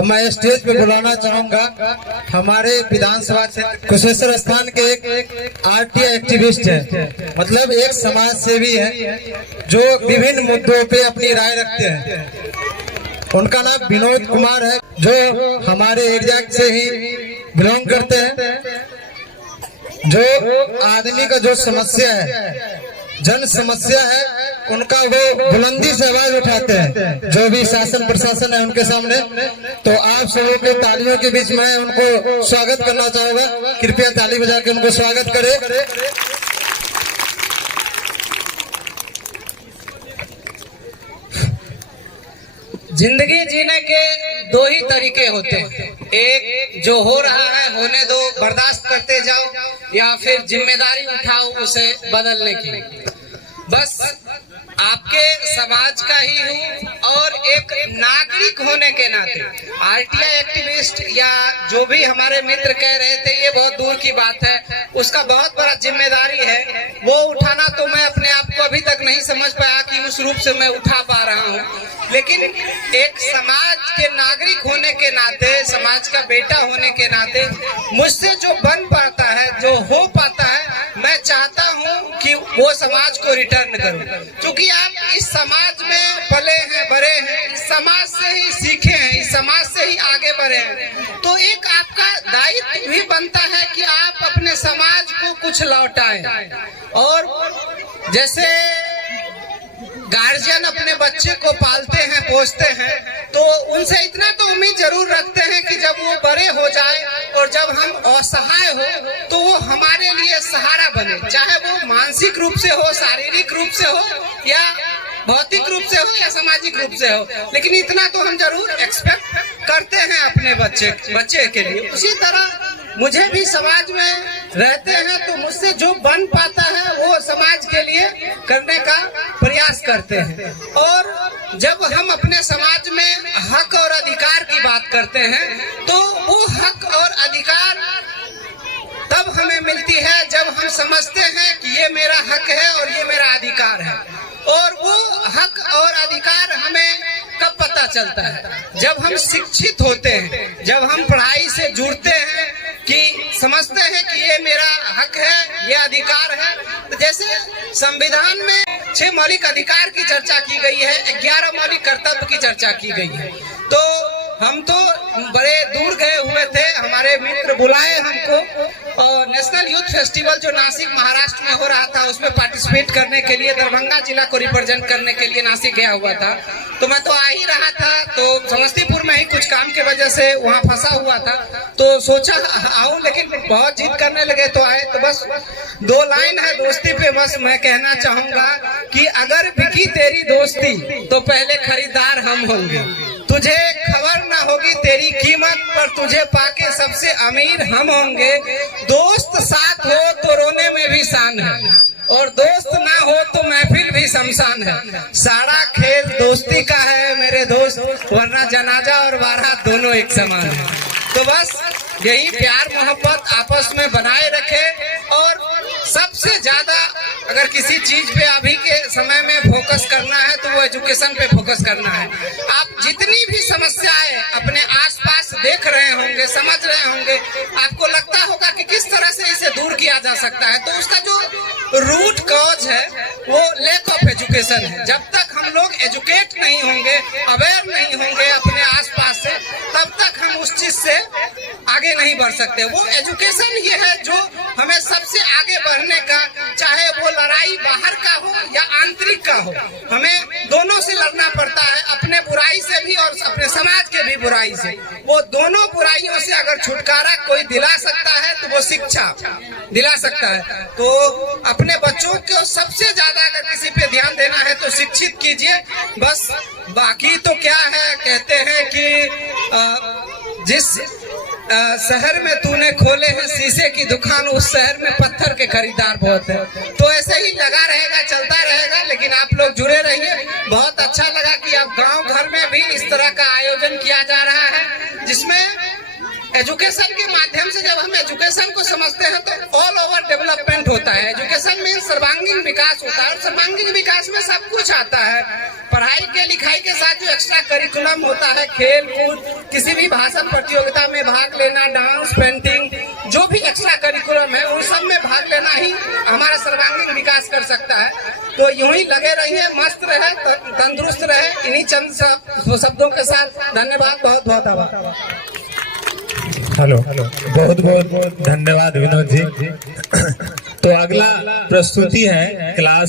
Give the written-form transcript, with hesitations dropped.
अब मैं स्टेज पे बुलाना चाहूंगा हमारे विधानसभा क्षेत्र कुशेश्वर स्थान के एक आरटीआई एक्टिविस्ट है, मतलब एक समाज सेवी है जो विभिन्न मुद्दों पे अपनी राय रखते हैं। उनका नाम विनोद कुमार है, जो हमारे एरिया से ही बिलोंग करते हैं। जो आदमी का जो समस्या है, जन समस्या है, उनका वो बुलंदी से आवाज उठाते हैं, जो भी शासन प्रशासन है उनके सामने। तो आप सबों के तालियों के बीच में उनको स्वागत करना चाहूंगा, कृपया ताली बजा के उनको स्वागत करें। जिंदगी जीने के दो ही तरीके होते हैं, एक जो हो रहा है होने दो, बर्दाश्त करते जाओ, या फिर जिम्मेदारी उठाओ उसे बदलने की। बस आपके समाज का ही हूँ और एक नागरिक होने के नाते आरटीआई एक्टिविस्ट या जो भी हमारे मित्र कह रहे थे ये बहुत दूर की बात है, उसका बहुत बड़ा जिम्मेदारी है वो उठाना। तो मैं अपने आप को अभी तक नहीं समझ पाया कि उस रूप से मैं उठा पा रहा हूँ, लेकिन एक समाज के नागरिक होने के नाते, समाज का बेटा होने के नाते मुझसे जो बन पाता है, जो हो पाता है, मैं चाहता हूँ कि वो समाज को रिटर्न करूँ, क्योंकि आप इस समाज में पले हैं, बड़े हैं, इस समाज से ही सीखे हैं, इस समाज से ही आगे बढ़े हैं। तो एक आपका दायित्व भी बनता है कि आप अपने समाज को कुछ लौटाएं। और जैसे गार्जियन अपने बच्चे को पालते हैं, पोसते हैं, तो उनसे इतना तो उम्मीद जरूर रखते हैं कि जब वो बड़े हो जाए और जब हम असहाय हो तो वो हमारे लिए सहारा बने, चाहे वो मानसिक रूप से हो, शारीरिक रूप से हो, या भौतिक रूप से हो, या सामाजिक रूप से हो, लेकिन इतना तो हम जरूर एक्सपेक्ट करते हैं अपने बच्चे के लिए। उसी तरह मुझे भी समाज में रहते हैं तो मुझसे जो बन पाता है वो समाज के लिए करने का प्रयास करते हैं। और जब हम अपने समाज में हक और अधिकार की बात करते हैं तो वो हक और अधिकार तब हमें मिलती है जब हम समझते हैं कि ये मेरा हक है और ये मेरा अधिकार है। और वो हक और अधिकार हमें कब पता चलता है? जब हम शिक्षित होते हैं, जब हम पढ़ाई से जुड़ते हैं कि समझते हैं कि ये मेरा हक है, ये अधिकार है। तो जैसे संविधान में 6 मौलिक अधिकार की चर्चा की गई है, 11 मौलिक कर्तव्य की चर्चा की गई है। तो हम तो बड़े दूर गए हुए थे, हमारे मित्र बुलाए हमको और नेशनल यूथ फेस्टिवल जो नासिक महाराष्ट्र में हो रहा था उसमें पार्टिसिपेट करने के लिए, दरभंगा जिला को रिप्रेजेंट करने के लिए नासिक गया हुआ था। तो मैं तो आ ही रहा था, तो समस्तीपुर में ही कुछ काम की वजह से वहाँ फंसा हुआ था, तो सोचा आऊं, लेकिन बहुत जिद करने लगे तो आए। तो बस 2 लाइन है दोस्ती पे, बस मैं कहना चाहूंगा कि अगर बिकी तेरी दोस्ती तो पहले खरीदार हम होंगे, तुझे खबर ना होगी तेरी कीमत, पर तुझे पाके सबसे अमीर हम होंगे। दोस्त साथ हो तो रोने में भी शान है, और दोस्त ना हो तो महफिल भी शमशान है। सारा खेल दोस्ती का है मेरे दोस्त, वरना जनाजा और बारात दोनों एक समान है। तो बस यही प्यार मोहब्बत आपस में बनाए रखे, और सबसे ज्यादा अगर किसी चीज पे अभी के समय में फोकस करना है तो वो एजुकेशन पे फोकस करना है। आप जितनी भी समस्याएं अपने आसपास देख रहे होंगे, समझ रहे होंगे, आपको लगता होगा कि किस तरह से इसे दूर किया जा सकता है, तो उसका जो रूट कॉज है वो लैक ऑफ एजुकेशन है। जब तक हम लोग एजुकेट नहीं होंगे, अवेयर नहीं होंगे अपने आसपास से, तब तक हम उस चीज से आगे नहीं बढ़ सकते। वो एजुकेशन ही है जो हमें सबसे आगे बढ़ने का, चाहे वो लड़ाई बाहर का हो या आंतरिक का हो, हमें दोनों से लड़ना पड़ता है, अपने बुराई से भी और अपने समाज के भी बुराई से। वो दोनों बुराइयों से अगर छुटकारा कोई दिला सकता है तो वो शिक्षा दिला सकता है। तो अपने बच्चों को सबसे ज्यादा अगर किसी पे ध्यान देना है तो शिक्षित कीजिए। बस बाकी तो क्या है, कहते हैं कि जिस शहर में तूने खोले हैं शीशे की दुकान, उस शहर में पत्थर के खरीदार बहुत है। तो ऐसे ही लगा रहेगा, चलता रहेगा, लेकिन आप लोग जुड़े रहिए। बहुत अच्छा लगा कि अब गांव घर में भी इस तरह का आयोजन किया जा रहा है, जिसमें एजुकेशन के माध्यम से जब हम एजुकेशन को समझते हैं तो ऑल ओवर डेवलपमेंट होता है। एजुकेशन में सर्वांगीण विकास होता है, और सर्वांगीण विकास में सब कुछ आता है। पढ़ाई के लिखाई के साथ जो एक्स्ट्रा करिकुलम होता है, खेल कूद, किसी भी लेना, डांस, पेंटिंग, जो भी एक्स्ट्रा करिकुलम है उन सब में भाग लेना ही हमारा सर्वांगीण विकास कर सकता है। तो यूं ही लगे रहिए, मस्त रहे, तंदुरुस्त रहे। इन्हीं चंद शब्दों के साथ धन्यवाद, बहुत बहुत आभार। हेलो, बहुत बहुत धन्यवाद विनोद जी। तो अगला प्रस्तुति है क्लास